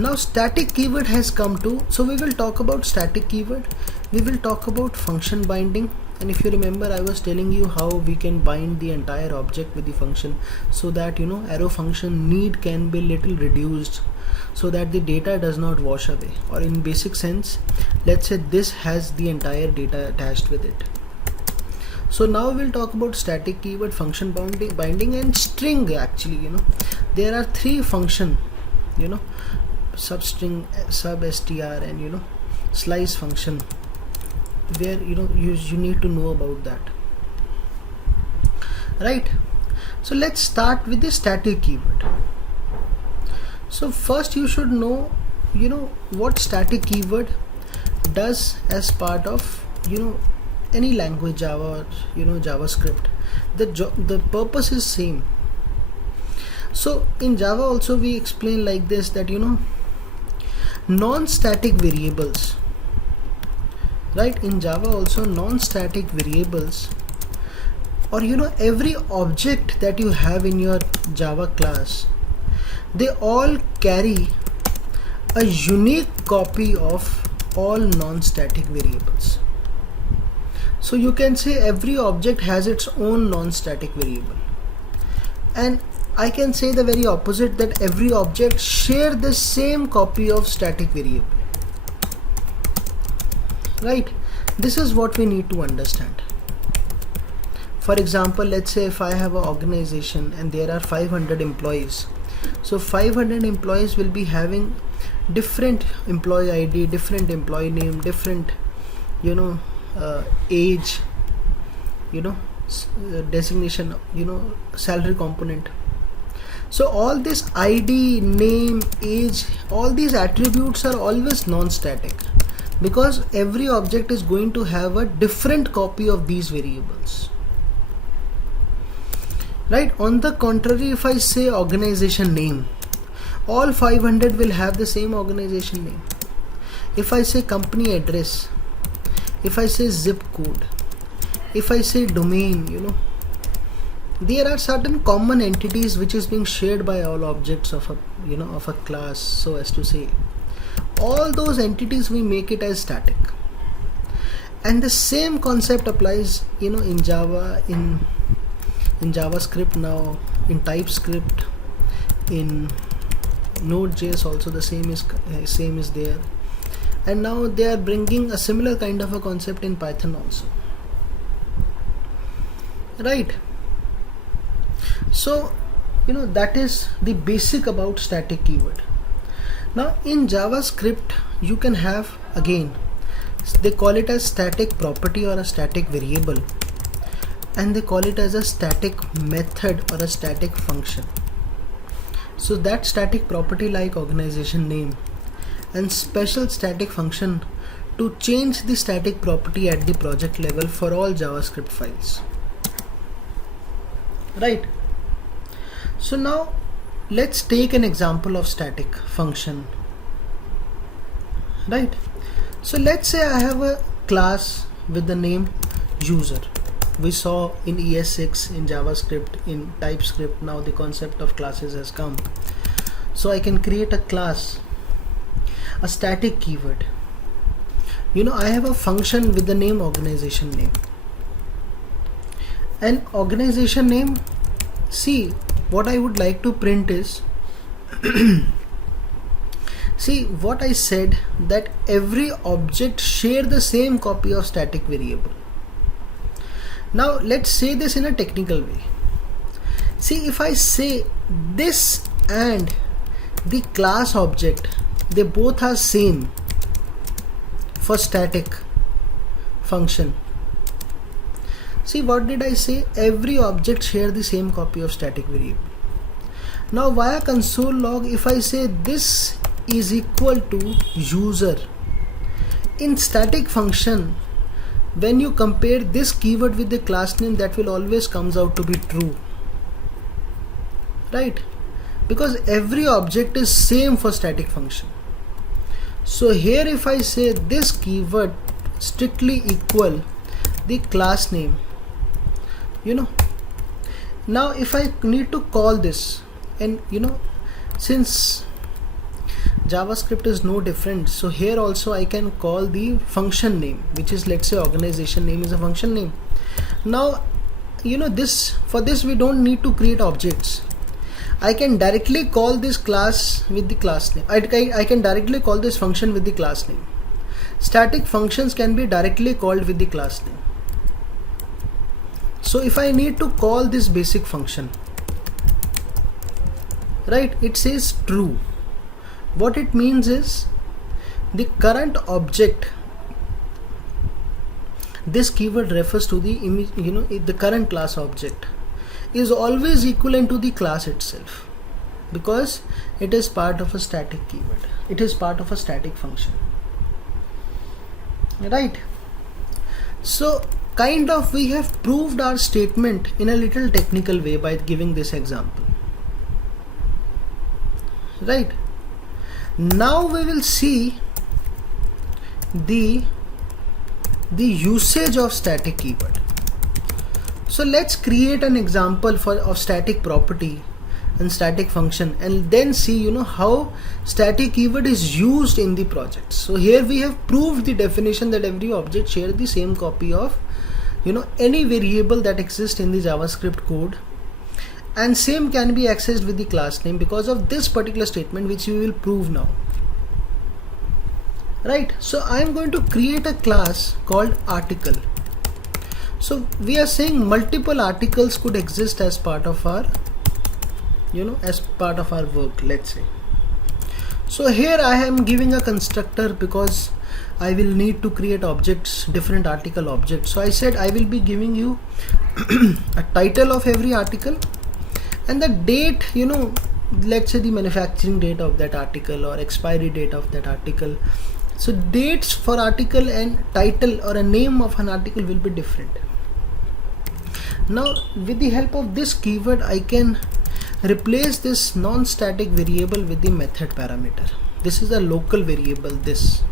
Now static keyword has come to, so we will talk about static keyword, we will talk about function binding, and if you remember I was telling you how we can bind the entire object with the function, so that arrow function need can be little reduced, so that the data does not wash away, or in basic sense, let's say this has the entire data attached with it. So now we'll talk about static keyword, function binding and string. Actually, there are three function, substring, substr, and slice function, where you need to know about that, right? So let's start with the static keyword. So first you should know what static keyword does as part of any language, Java or JavaScript. The purpose is same. So in Java also we explain like this, that non-static variables, right? In Java also non-static variables, or every object that you have in your Java class, they all carry a unique copy of all non-static variables. So you can say every object has its own non-static variable, and I can say the very opposite, that every object share the same copy of static variable, right? This is what we need to understand. For example, let's say if I have an organization and there are 500 employees, so 500 employees will be having different employee ID, different employee name, different age, designation, salary component. So all this ID, name, age, all these attributes are always non-static, because every object is going to have a different copy of these variables, right? On the contrary, if I say organization name, all 500 will have the same organization name. If I say company address, if I say zip code, if I say domain, there are certain common entities which is being shared by all objects of a class, so as to say. All those entities we make it as static, and the same concept applies in Java, in JavaScript, now in TypeScript, in Node.js also the same is there, and now they are bringing a similar kind of a concept in Python also, right? So that is the basic about static keyword. Now in JavaScript you can have, again they call it as static property or a static variable, and they call it as a static method or a static function. So that static property like organization name, and special static function to change the static property at the project level for all JavaScript files, right? So now let's take an example of static function, right? So let's say I have a class with the name user. We saw in ES6, in JavaScript, in TypeScript, now the concept of classes has come. So I can create a class, a static keyword. I have a function with the name organization name, and organization name, see what I would like to print is see what I said, that every object share the same copy of static variable. Now let's say this in a technical way. See, if I say this and the class object, they both are same for static function. See, what did I say? Every object share the same copy of static variable. Now via console log, if I say this is equal to user, in static function, when you compare this keyword with the class name, that will always comes out to be true, right? Because every object is same for static function. So here if I say this keyword strictly equal the class name, now if I need to call this, and since JavaScript is no different. So here also I can call the function name, which is, let's say, organization name is a function name. Now this, for this we don't need to create objects. I can directly call this class with the class name. I can directly call this function with the class name. Static functions can be directly called with the class name. So if I need to call this basic function, right, it says true. What it means is the current object, this keyword refers to the the current class object is always equivalent to the class itself, because it is part of a static keyword. It is part of a static function, right? So kind of we have proved our statement in a little technical way by giving this example, right? Now we will see the usage of static keyword. So let's create an example of static property and static function, and then see how static keyword is used in the project. So here we have proved the definition that every object shares the same copy of any variable that exists in the JavaScript code, and same can be accessed with the class name because of this particular statement, which we will prove now, right? So I am going to create a class called article. So we are saying multiple articles could exist as part of our as part of our work, let's say. So here I am giving a constructor because I will need to create objects, different article objects. So I said I will be giving you a title of every article and the date, let's say the manufacturing date of that article or expiry date of that article. So dates for article and title or a name of an article will be different. Now with the help of this keyword I can replace this non-static variable with the method parameter. This is a local variable, this,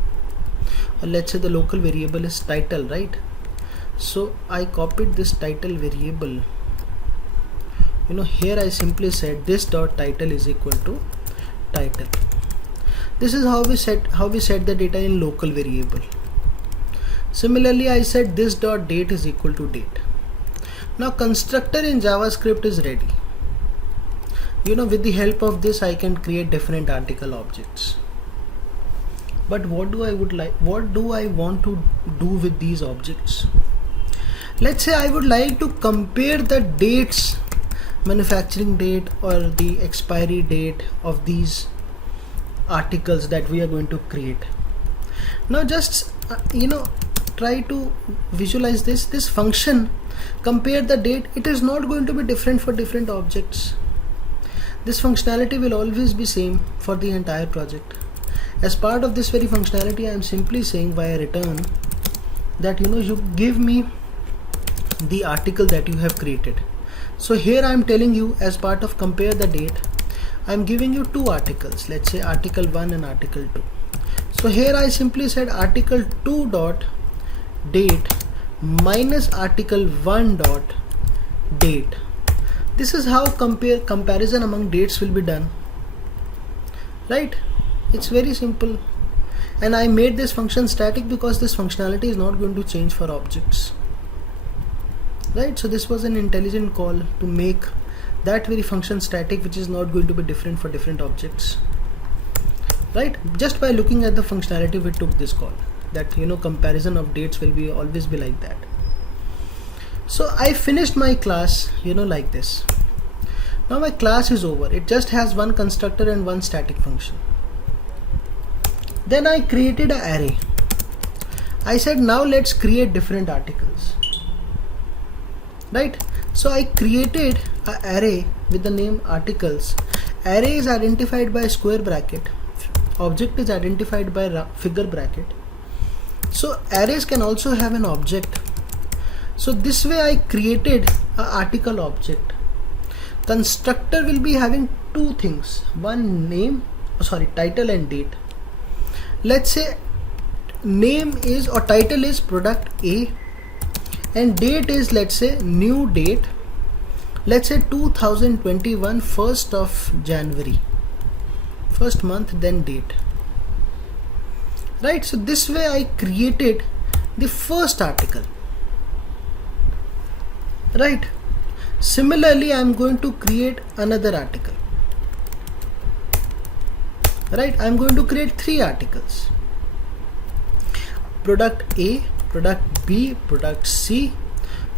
or let's say the local variable is title, right? So I copied this title variable. Here I simply said this dot title is equal to title. This is how we set the data in local variable. Similarly I said this dot date is equal to date. Now constructor in JavaScript is ready. With the help of this I can create different article objects. But what do I want to do with these objects? Let's say I would like to compare the dates, manufacturing date or the expiry date of these articles that we are going to create. Now just try to visualize this function, compare the date. It is not going to be different for different objects. This functionality will always be same for the entire project. As part of this very functionality I am simply saying via return that you give me the article that you have created. So here I am telling you, as part of compare the date, I am giving you two articles, let's say article 1 and article 2. So here I simply said article 2 dot date minus article 1 dot date. This is how comparison among dates will be done, right? It's very simple. And I made this function static because this functionality is not going to change for objects, right? So this was an intelligent call to make that very function static, which is not going to be different for different objects, right? Just by looking at the functionality we took this call, that comparison of dates will be always be like that. So I finished my class like this. Now my class is over. It just has one constructor and one static function. Then I created an array. I said now let's create different articles, right? So I created an array with the name articles. Array is identified by square bracket, object is identified by figure bracket. So arrays can also have an object. So this way I created an article object. Constructor will be having two things, one title and date. Let's say name is or title is product A and date is, let's say, new date, let's say 2021 1st of January first month, then date. Right, so this way I created the first article. Right, similarly I'm going to create another article. Right, I'm going to create 3 articles: product A, product B, product C,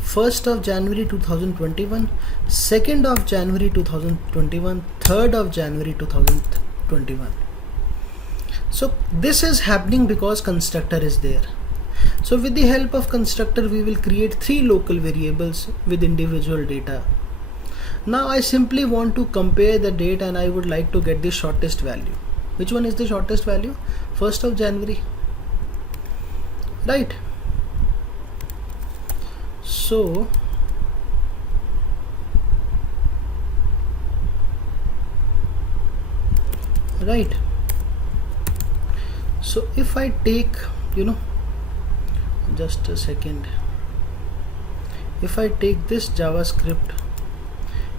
1st of January 2021, 2nd of January 2021, 3rd of January 2021. So this is happening because constructor is there. So with the help of constructor we will create 3 local variables with individual data. Now I simply want to compare the date and I would like to get the shortest value. Which one is the shortest value? 1st of January. Right. So right, so if I take, just a second, if I take this JavaScript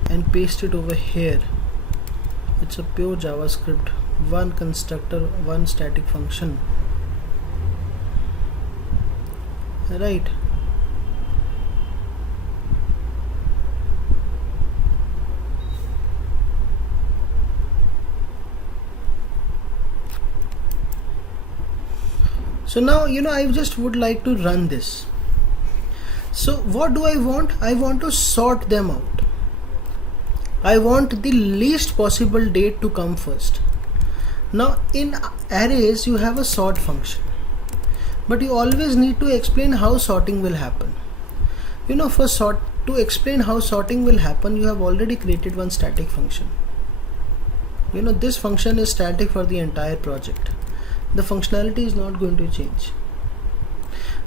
and paste it over here, it's a pure JavaScript, one constructor, one static function. Right, so now I just would like to run this. So what do I want? I want to sort them out. I want the least possible date to come first. Now in arrays you have a sort function, but you always need to explain how sorting will happen. To explain how sorting will happen, you have already created one static function. This function is static for the entire project. The functionality is not going to change.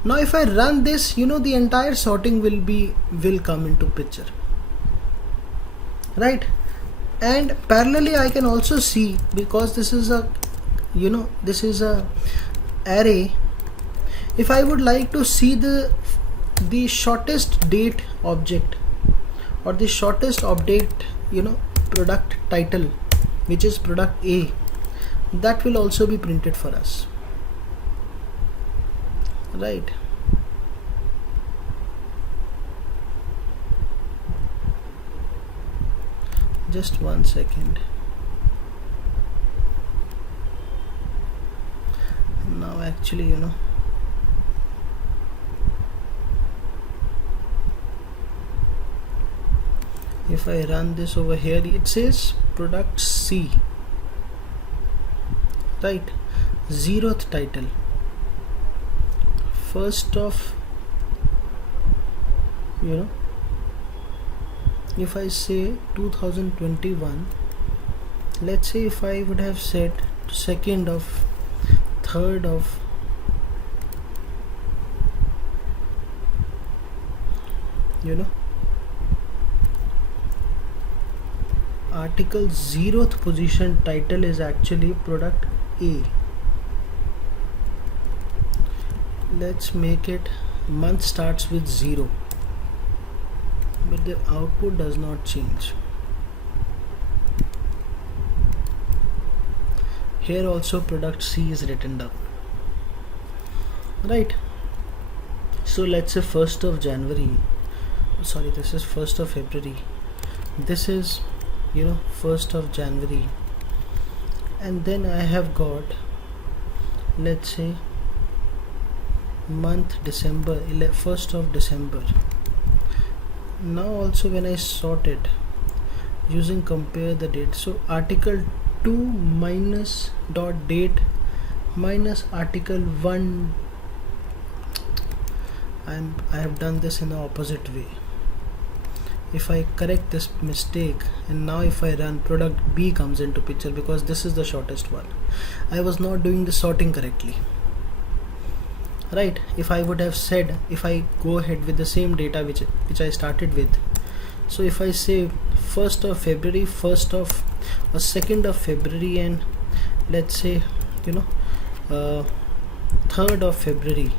Now if I run this, the entire sorting will come into picture. Right, and parallelly I can also see, because this is a array, if I would like to see the shortest date object or the shortest update, product title, which is product A, that will also be printed for us. Right, just one second. Now actually if I run this over here, it says product C. Right, 0th title, 1st of, if I say 2021, let's say if I would have said 2nd of, 3rd of, article 0th position title is actually product A. Let's make it month starts with 0, but the output does not change. Here also product C is written down. Right, so let's say 1st of January, sorry, this is 1st of February, this is 1st of January, and then I have got, let's say, month December, 1st of December. Now also when I sort it using compare the date, so article 2 minus dot date minus article 1, I have done this in the opposite way. If I correct this mistake, and now if I run, product B comes into picture because this is the shortest one. I was not doing the sorting correctly. Right, if I would have said, if I go ahead with the same data which I started with, so if I say 1st of February, 1st of or 2nd of February, and let's say 3rd of February,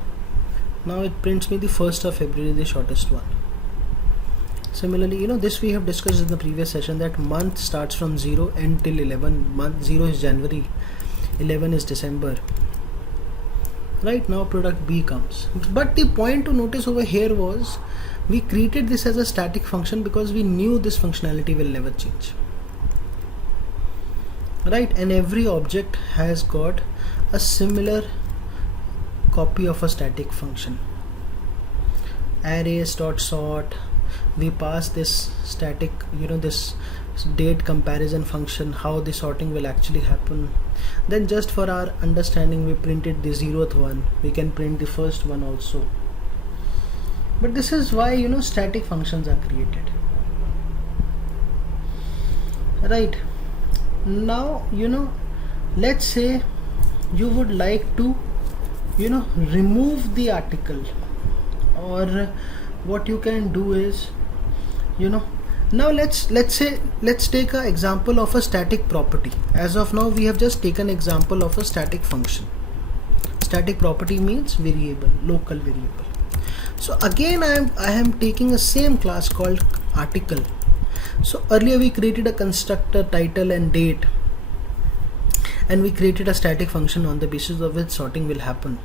now it prints me the 1st of February, the shortest one. Similarly, this we have discussed in the previous session, that month starts from 0 until 11. Month 0 is January, 11 is December. Right now product B comes. But the point to notice over here was we created this as a static function because we knew this functionality will never change. Right, and every object has got a similar copy of a static function. Arrays.sort, we pass this static, this date comparison function, how the sorting will actually happen. Then just for our understanding, we printed the 0th one. We can print the first one also. But this is why static functions are created. Right. Now let's say you would like to remove the article, or what you can do is now let's take an example of a static property. As of now we have just taken example of a static function. Static property means variable, local variable. So again I am taking a same class called article. So earlier we created a constructor, title and date, and we created a static function on the basis of which sorting will happen.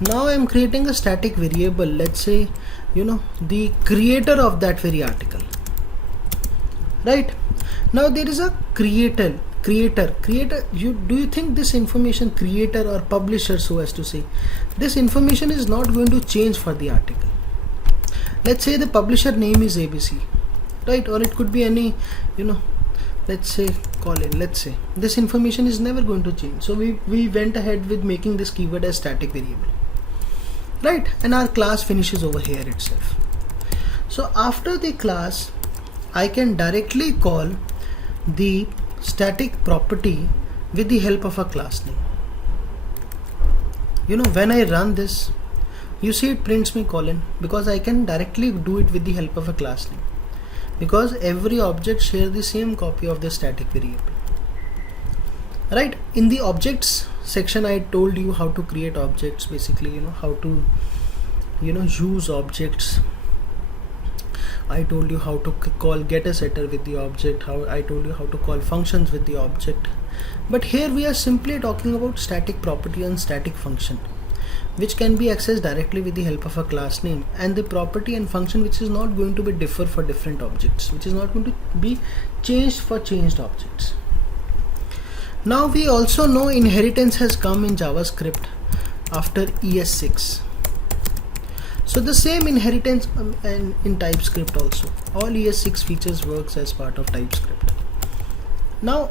Now I am creating a static variable, let's say the creator of that very article. Right, now there is a creator. Do you think this information, creator or publisher, so as to say, this information is not going to change for the article? Let's say the publisher name is ABC, right? Or it could be any, let's say Colin. Let's say this information is never going to change. So we went ahead with making this keyword as static variable, right? And our class finishes over here itself. So after the class, I can directly call the static property with the help of a class name. When I run this, you see it prints me Colin, because I can directly do it with the help of a class name, because every object shares the same copy of the static variable. Right, in the objects section I told you how to create objects, basically how to use objects. I told you how to call getter setter with the object, I told you how to call functions with the object. But here we are simply talking about static property and static function, which can be accessed directly with the help of a class name, and the property and function which is not going to be differ for different objects, which is not going to be changed for changed objects. Now we also know inheritance has come in JavaScript after ES6. So the same inheritance in TypeScript also. All ES6 features works as part of TypeScript. Now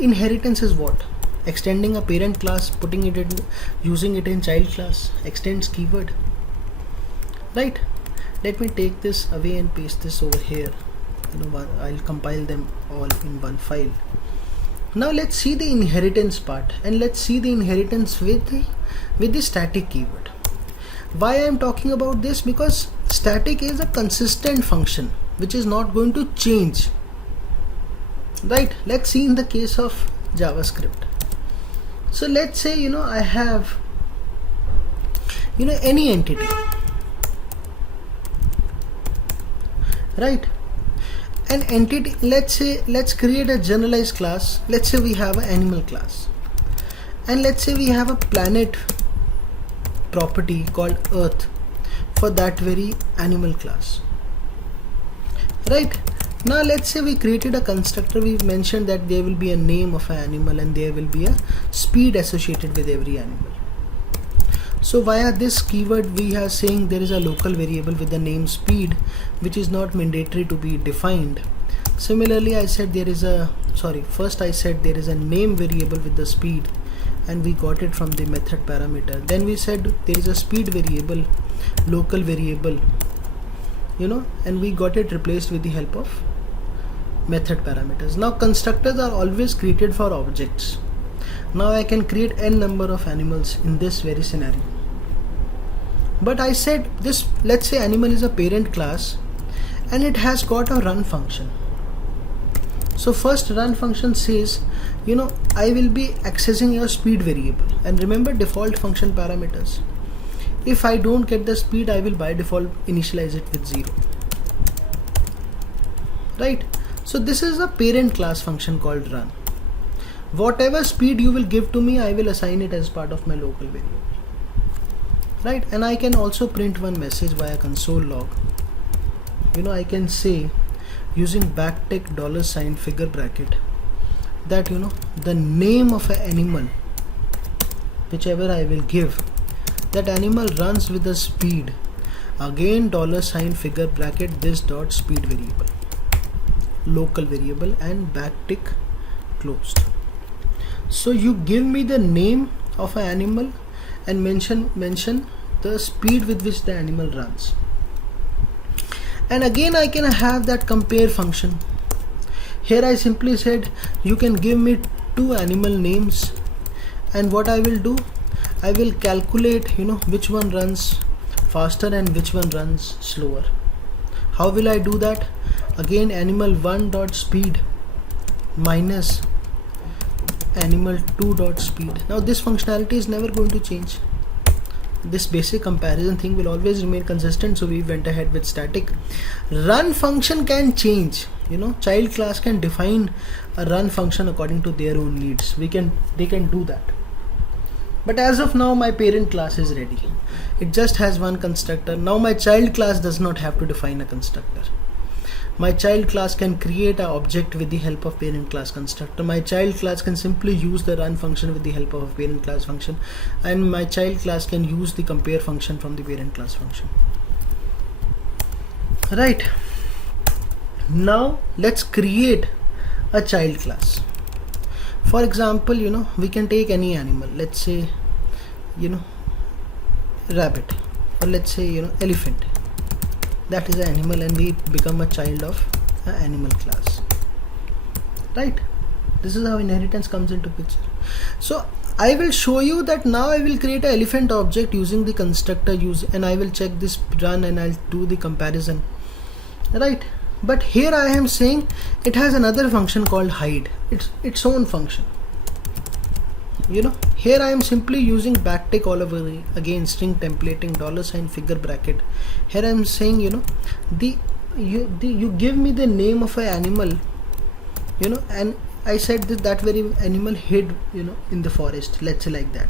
inheritance is what? Extending a parent class, putting it in, using it in child class, extends keyword. Right? Let me take this away and paste this over here. I'll compile them all in one file. Now let's see the inheritance part, and let's see the inheritance with the static keyword. Why I am talking about this? Because static is a consistent function which is not going to change. Right? Let's see in the case of JavaScript. So let's say I have any entity, right? An entity, let's create a generalized class. Let's say we have an animal class, and let's say we have a planet property called Earth for that very animal class. Right, now let's say we created a constructor. We've mentioned that there will be a name of an animal and there will be a speed associated with every animal. So via this keyword we are saying there is a local variable with the name speed, which is not mandatory to be defined. Similarly, I said there is a name variable with the speed, and we got it from the method parameter. Then we said there is a speed variable, local variable, and we got it replaced with the help of method parameters. Now constructors are always created for objects. Now I can create n number of animals in this very scenario. But I said this, let's say animal is a parent class and it has got a run function. So first run function says, I will be accessing your speed variable, and remember default function parameters. If I don't get the speed, I will by default initialize it with 0. right? So this is a parent class function called run. Whatever speed you will give to me, I will assign it as part of my local variable, right? And I can also print one message via console log. I can say using backtick $ figure bracket that the name of an animal, whichever I will give, that animal runs with the speed, again $ figure bracket this dot speed variable, local variable, and backtick closed. So you give me the name of an animal and mention the speed with which the animal runs. And again I can have that compare function. Here I simply said you can give me two animal names, and what I will do, I will calculate which one runs faster and which one runs slower. How will I do that? Again, animal 1 dot speed minus animal 2 dot speed. Now this functionality is never going to change. This basic comparison thing will always remain consistent, so we went ahead with static. Run function can change. Child class can define a run function according to their own needs. They can do that. But as of now, my parent class is ready. It just has one constructor. Now my child class does not have to define a constructor. My child class can create an object with the help of parent class constructor. My child class can simply use the run function with the help of a parent class function, and my child class can use the compare function from the parent class function. Right. Now let's create a child class. For example, we can take any animal. Let's say, rabbit, or let's say, elephant. That is an animal, and we become a child of an animal class, right? This is how inheritance comes into picture. So I will show you that now I will create an elephant object using the constructor and I will check this run and I'll do the comparison, right? But here I am saying it has another function called hide. It's its own function. Here I am simply using backtick all over again, string templating $ figure bracket. Here I am saying you give me the name of an animal, and I said that very animal hid in the forest, let's say like that,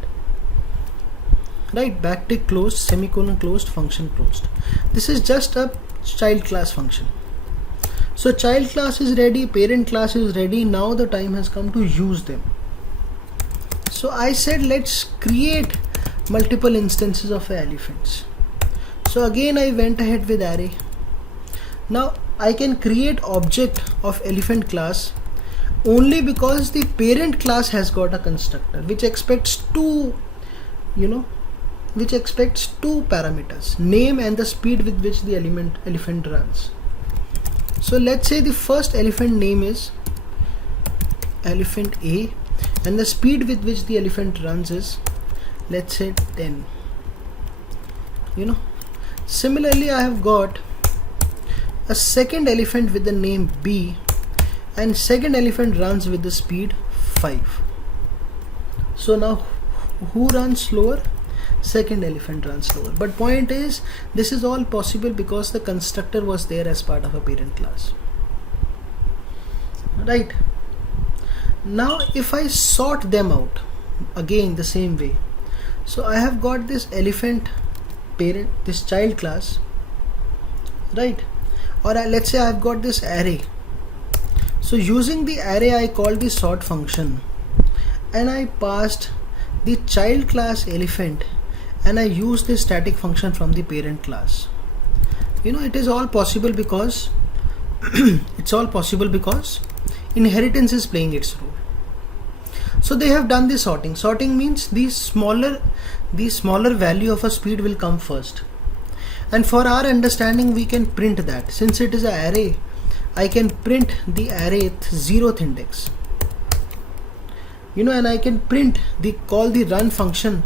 right? Backtick closed, semicolon closed, function closed. This is just a child class function. So child class is ready, parent class is ready. Now the time has come to use them. So I said let's create multiple instances of elephants. So again I went ahead with array. Now I can create object of elephant class only because the parent class has got a constructor which expects two parameters, name and the speed with which the elephant runs. So let's say the first elephant name is elephant A, and the speed with which the elephant runs is, let's say, 10. Similarly I have got a second elephant with the name B, and second elephant runs with the speed 5. So now who runs slower? Second elephant runs slower. But point is, this is all possible because the constructor was there as part of a parent class, right? Now if I sort them out, again the same way. So I have got this elephant parent, this child class, right? Or let's say I've got this array. So using the array I called the sort function, and I passed the child class elephant, and I used the static function from the parent class. It is all possible because inheritance is playing its role. So they have done the sorting. Sorting means the smaller value of a speed will come first. And for our understanding, we can print that. Since it is an array, I can print the array 0th index. And I can call the run function.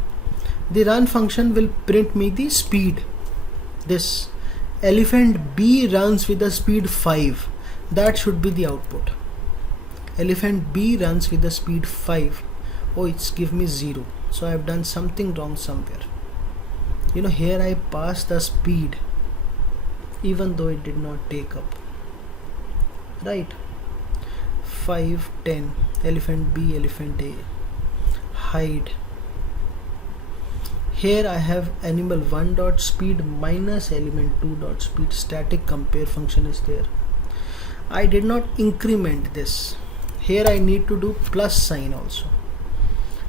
The run function will print me the speed. This elephant B runs with the speed 5. That should be the output. Elephant B runs with the speed 5. Oh, it's give me 0. So I have done something wrong somewhere. Here I passed the speed even though it did not take up. right? 5 10 elephant B, elephant A, hide. Here I have animal 1 dot speed minus element 2 dot speed. Static compare function is there. I did not increment this. Here I need to do plus sign also.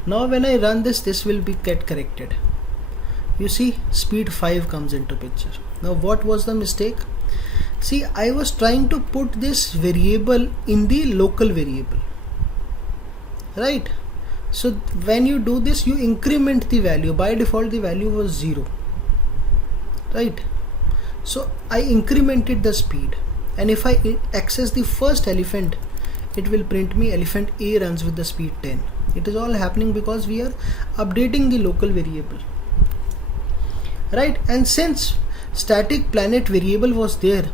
Now when I run this, this will be get corrected. You see, speed 5 comes into picture. Now what was the mistake? See, I was trying to put this variable in the local variable, right? So when you do this, you increment the value. By default the value was 0, right? So I incremented the speed, and if I access the first elephant, it will print me elephant A runs with the speed 10. It is all happening because we are updating the local variable, right? And since static planet variable was there,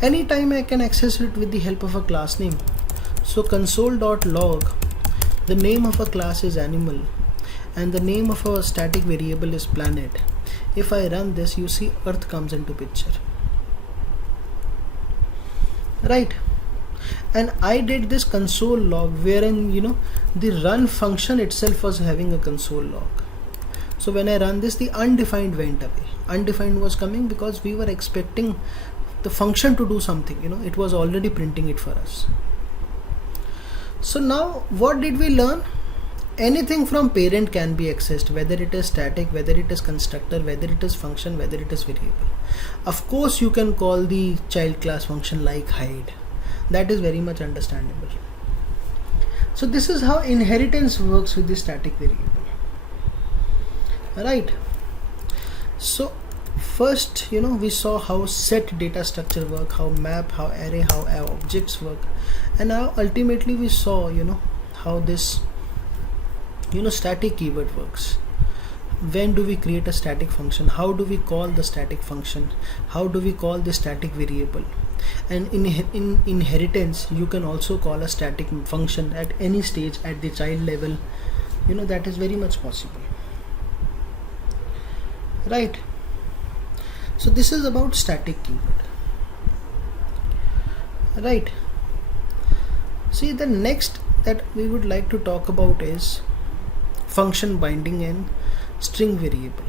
anytime I can access it with the help of a class name. So console.log, the name of a class is animal and the name of a static variable is planet. If I run this, you see earth comes into picture, right? And I did this console log wherein, you know, the run function itself was having a console log. So when I run this, the undefined went away. Undefined was coming because we were expecting the function to do something, you know, it was already printing it for us. So now what did we learn? Anything from parent can be accessed, whether it is static, whether it is constructor, whether it is function, whether it is variable. Of course you can call the child class function like hide. That is very much understandable. So this is how inheritance works with the static variable, right? So first, you know, we saw how set data structure work, how map, how array, how objects work, and now ultimately we saw, you know, how this, you know, static keyword works. When do we create a static function? How do we call the static function? How do we call the static variable? And in inheritance, you can also call a static function at any stage at the child level. You know, that is very much possible, right? So this is about static keyword, right? See, the next that we would like to talk about is function binding and string variable.